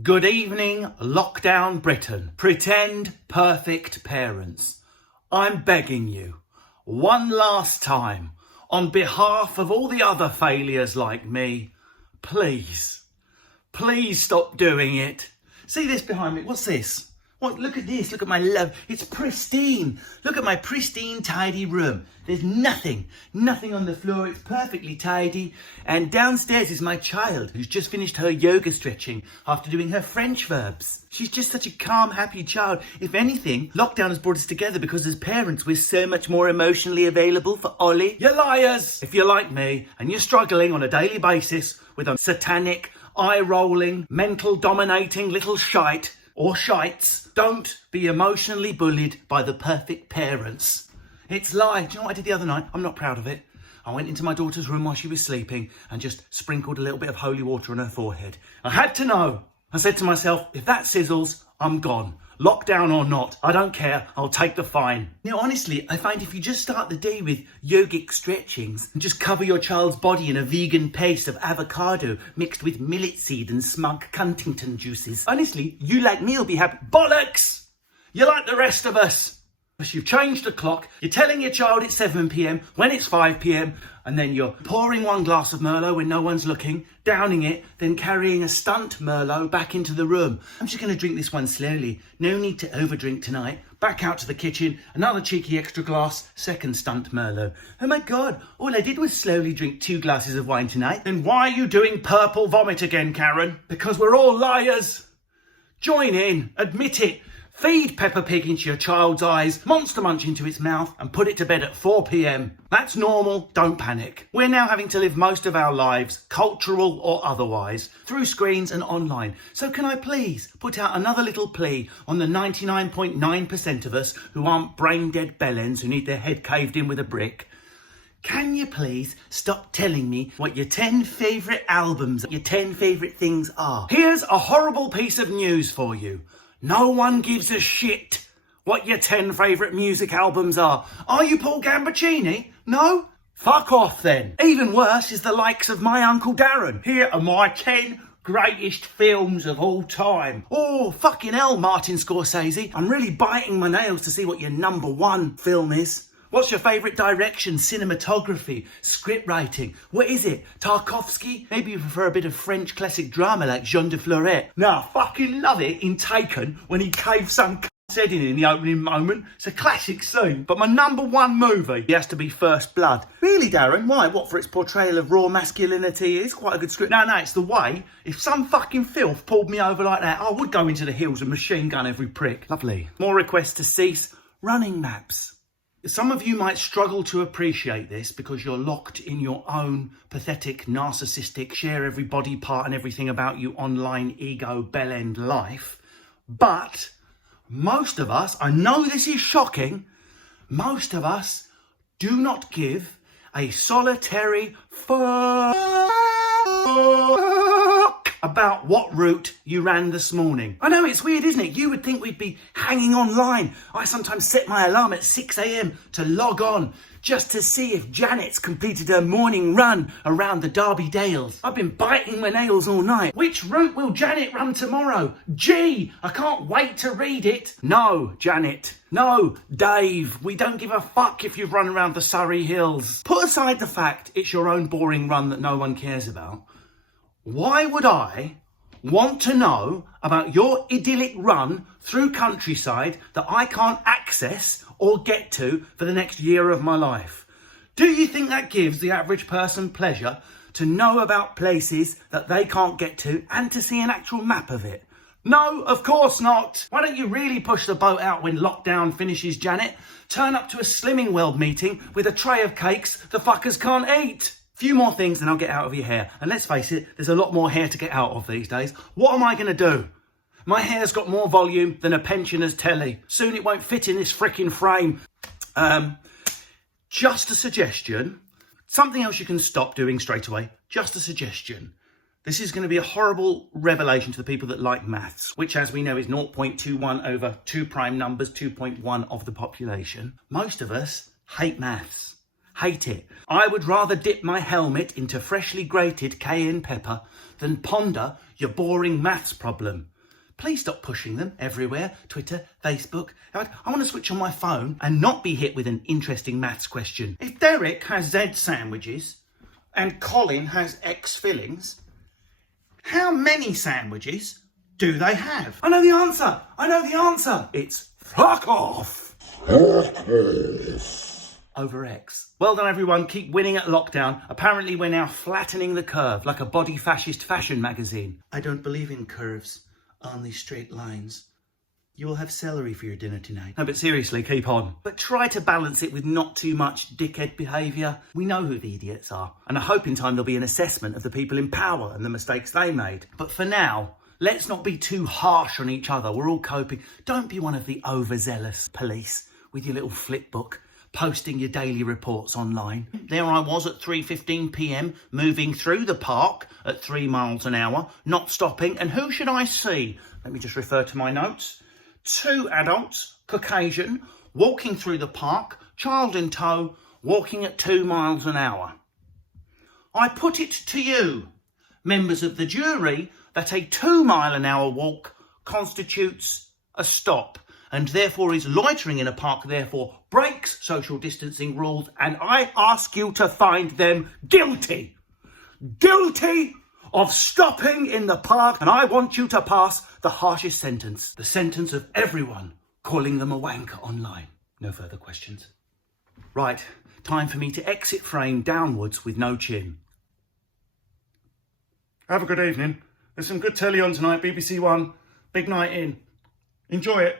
Good evening, lockdown Britain. Pretend perfect parents. I'm begging you, one last time, on behalf of all the other failures like me, please stop doing it. See this behind me? What's this? What? Look at this. Look at my love. It's pristine. Look at my pristine, tidy room. There's nothing on the floor. It's perfectly tidy. And downstairs is my child, who's just finished her yoga stretching after doing her French verbs. She's just such a calm, happy child. If anything, lockdown has brought us together because as parents, we're so much more emotionally available for Ollie. You're liars! If you're like me and you're struggling on a daily basis with a satanic, eye-rolling, mental dominating little shite, or shites, don't be emotionally bullied by the perfect parents. It's live. Do you know what I did the other night? I'm not proud of it. I went into my daughter's room while she was sleeping and just sprinkled a little bit of holy water on her forehead. I had to know. I said to myself, if that sizzles, I'm gone. Lockdown or not, I don't care, I'll take the fine. Now, honestly, I find if you just start the day with yogic stretchings and just cover your child's body in a vegan paste of avocado mixed with millet seed and smug Huntington juices, honestly, you like me will be happy. Bollocks! You're like the rest of us. You've changed the clock, you're telling your child it's 7 p.m. when it's 5 p.m, and then you're pouring one glass of Merlot when no one's looking, downing it, then carrying a stunt Merlot back into the room. I'm just going to drink this one slowly. No need to overdrink tonight. Back out to the kitchen, another cheeky extra glass, second stunt Merlot. Oh my God, all I did was slowly drink 2 glasses of wine tonight. Then why are you doing purple vomit again, Karen? Because we're all liars. Join in, admit it. Feed Peppa Pig into your child's eyes, Monster Munch into its mouth, and put it to bed at 4 p.m. That's normal, don't panic. We're now having to live most of our lives, cultural or otherwise, through screens and online. So can I please put out another little plea on the 99.9% of us who aren't brain-dead bellends who need their head caved in with a brick? Can you please stop telling me what your 10 favourite albums, your 10 favourite things are? Here's a horrible piece of news for you. No one gives a shit what your 10 favourite music albums are. Are you Paul Gambaccini? No? Fuck off then. Even worse is the likes of my Uncle Darren. Here are my 10 greatest films of all time. Oh, fucking hell, Martin Scorsese. I'm really biting my nails to see what your number 1 film is. What's your favourite direction, cinematography, script writing? What is it? Tarkovsky? Maybe you prefer a bit of French classic drama like Jean de Florette. No, I fucking love it in Taken when he caves some c***'s head in the opening moment. It's a classic scene. But my number 1 movie has to be First Blood. Really, Darren? Why? What, for its portrayal of raw masculinity? It's quite a good script. No, it's the way. If some fucking filth pulled me over like that, I would go into the hills and machine gun every prick. Lovely. More requests to cease. Running maps. Some of you might struggle to appreciate this because you're locked in your own pathetic, narcissistic, share every body part and everything about you online ego bellend life. But most of us, I know this is shocking, most of us do not give a solitary fuck about what route you ran this morning. I know it's weird, isn't it? You would think we'd be hanging online. I sometimes set my alarm at 6 a.m. to log on just to see if Janet's completed her morning run around the Derby Dales. I've been biting my nails all night. Which route will Janet run tomorrow? Gee, I can't wait to read it. No, Janet. No, Dave. We don't give a fuck if you've run around the Surrey Hills. Put aside the fact it's your own boring run that no one cares about. Why would I want to know about your idyllic run through countryside that I can't access or get to for the next year of my life? Do you think that gives the average person pleasure to know about places that they can't get to and to see an actual map of it? No, of course not. Why don't you really push the boat out when lockdown finishes, Janet? Turn up to a Slimming World meeting with a tray of cakes the fuckers can't eat. Few more things and I'll get out of your hair. And let's face it, there's a lot more hair to get out of these days. What am I going to do? My hair's got more volume than a pensioner's telly. Soon it won't fit in this frickin' frame. Just a suggestion. Something else you can stop doing straight away. Just a suggestion. This is going to be a horrible revelation to the people that like maths, which, as we know, is 0.21 over 2 prime numbers, 2.1 of the population. Most of us hate maths. Hate it. I would rather dip my helmet into freshly grated cayenne pepper than ponder your boring maths problem. Please stop pushing them everywhere. Twitter, Facebook. I want to switch on my phone and not be hit with an interesting maths question. If Derek has Z sandwiches and Colin has X fillings, how many sandwiches do they have? I know the answer. It's fuck off. Over X. Well done, everyone. Keep winning at lockdown. Apparently we're now flattening the curve like a body fascist fashion magazine. I don't believe in curves, only straight lines. You will have celery for your dinner tonight. No, but seriously, keep on. But try to balance it with not too much dickhead behaviour. We know who the idiots are. And I hope in time there'll be an assessment of the people in power and the mistakes they made. But for now, let's not be too harsh on each other. We're all coping. Don't be one of the overzealous police with your little flip book, posting your daily reports online. There I was at 3:15 p.m, moving through the park at 3 miles an hour, not stopping. And who should I see? Let me just refer to my notes. 2 adults, Caucasian, walking through the park, child in tow, walking at 2 miles an hour. I put it to you, members of the jury, that a 2 mile an hour walk constitutes a stop, and therefore is loitering in a park, therefore breaks social distancing rules, and I ask you to find them guilty. Guilty of stopping in the park, and I want you to pass the harshest sentence, the sentence of everyone calling them a wanker online. No further questions. Right, time for me to exit frame downwards with no chin. Have a good evening. There's some good telly on tonight, BBC One. Big night in. Enjoy it.